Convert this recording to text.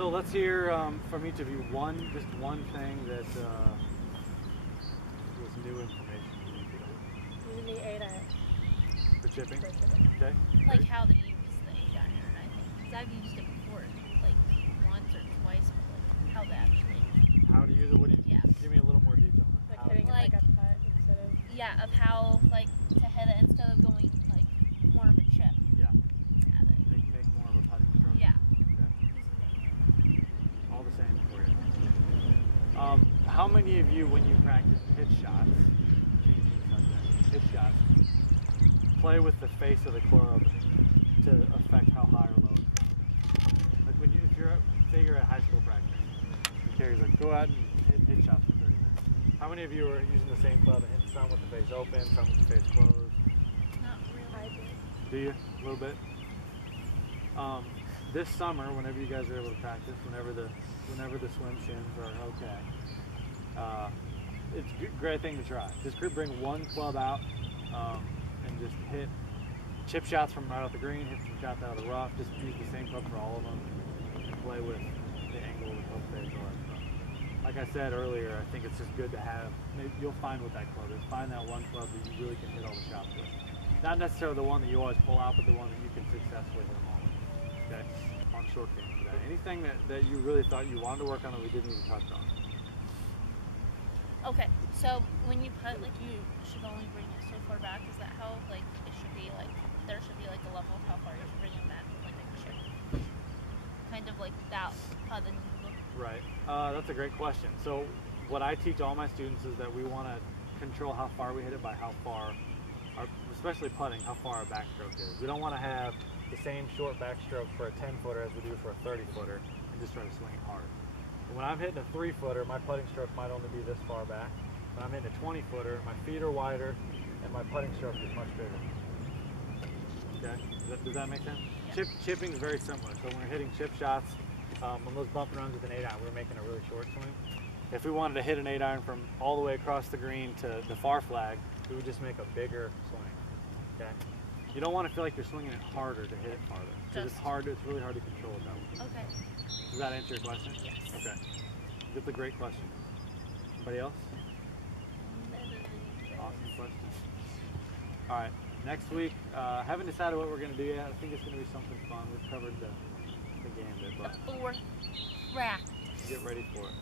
So let's hear from each of you just one thing that you do with Maybe 8 iron. the chipping. Okay. Like how they use the 8 iron, I think. Because I've used it before, like once or twice. How that actually. How to use it? What do you? Yeah. Give me a little more detail. Like How- hitting it like a putt instead of. Yeah, of how like to hit it instead of going like more of a chip. Yeah. At it. Take more of a putting stroke. Yeah. All the same. How many of you, when you practice hit shots, play with the face of the club to affect how high or low? Like when if you're at high school practice, Terry's like, go out and hit shots with it. How many of you are using the same club and some with the face open, some with the face closed? Do you? A little bit? This summer, whenever you guys are able to practice, whenever the swim shins are okay, it's a great thing to try. Just could bring one club out and just hit chip shots from right off the green, hit chip shots out of the rough, just use the same club for all of them, and play with the angle and like I said earlier, I think it's just good to have. You'll find with that club, find that one club that you really can hit all the shots with. Not necessarily the one that you always pull out, but the one that you can successfully hit on short game. Anything that you really thought you wanted to work on that we didn't even touch on. Okay, so when you putt, like you should only bring your swing forward back. Is that how like it should be? Like there should be like a level of how far you should bring it back, like you should kind of like that putted. Right. That's a great question. So what I teach all my students is that we want to control how far we hit it by how far, especially putting, how far our backstroke is. We don't want to have the same short backstroke for a 10-footer as we do for a 30-footer and just try to swing hard. When I'm hitting a 3-footer, my putting stroke might only be this far back. When I'm hitting a 20-footer, my feet are wider and my putting stroke is much bigger. Okay? Does that make sense? Chipping is very similar. So when we're hitting chip shots, when those bump runs with an 8 iron, we're making a really short swing. If we wanted to hit an 8 iron from all the way across the green to the far flag, we would just make a bigger swing. Okay? You don't want to feel like you're swinging it harder to hit harder. It's really hard to control it. Okay. Does that answer your question? Okay. That's a great question. Anybody else? Awesome question. All right. Next week, haven't decided what we're going to do yet. I think it's going to be something fun. We've covered the game. The 4 rack. Get ready for it.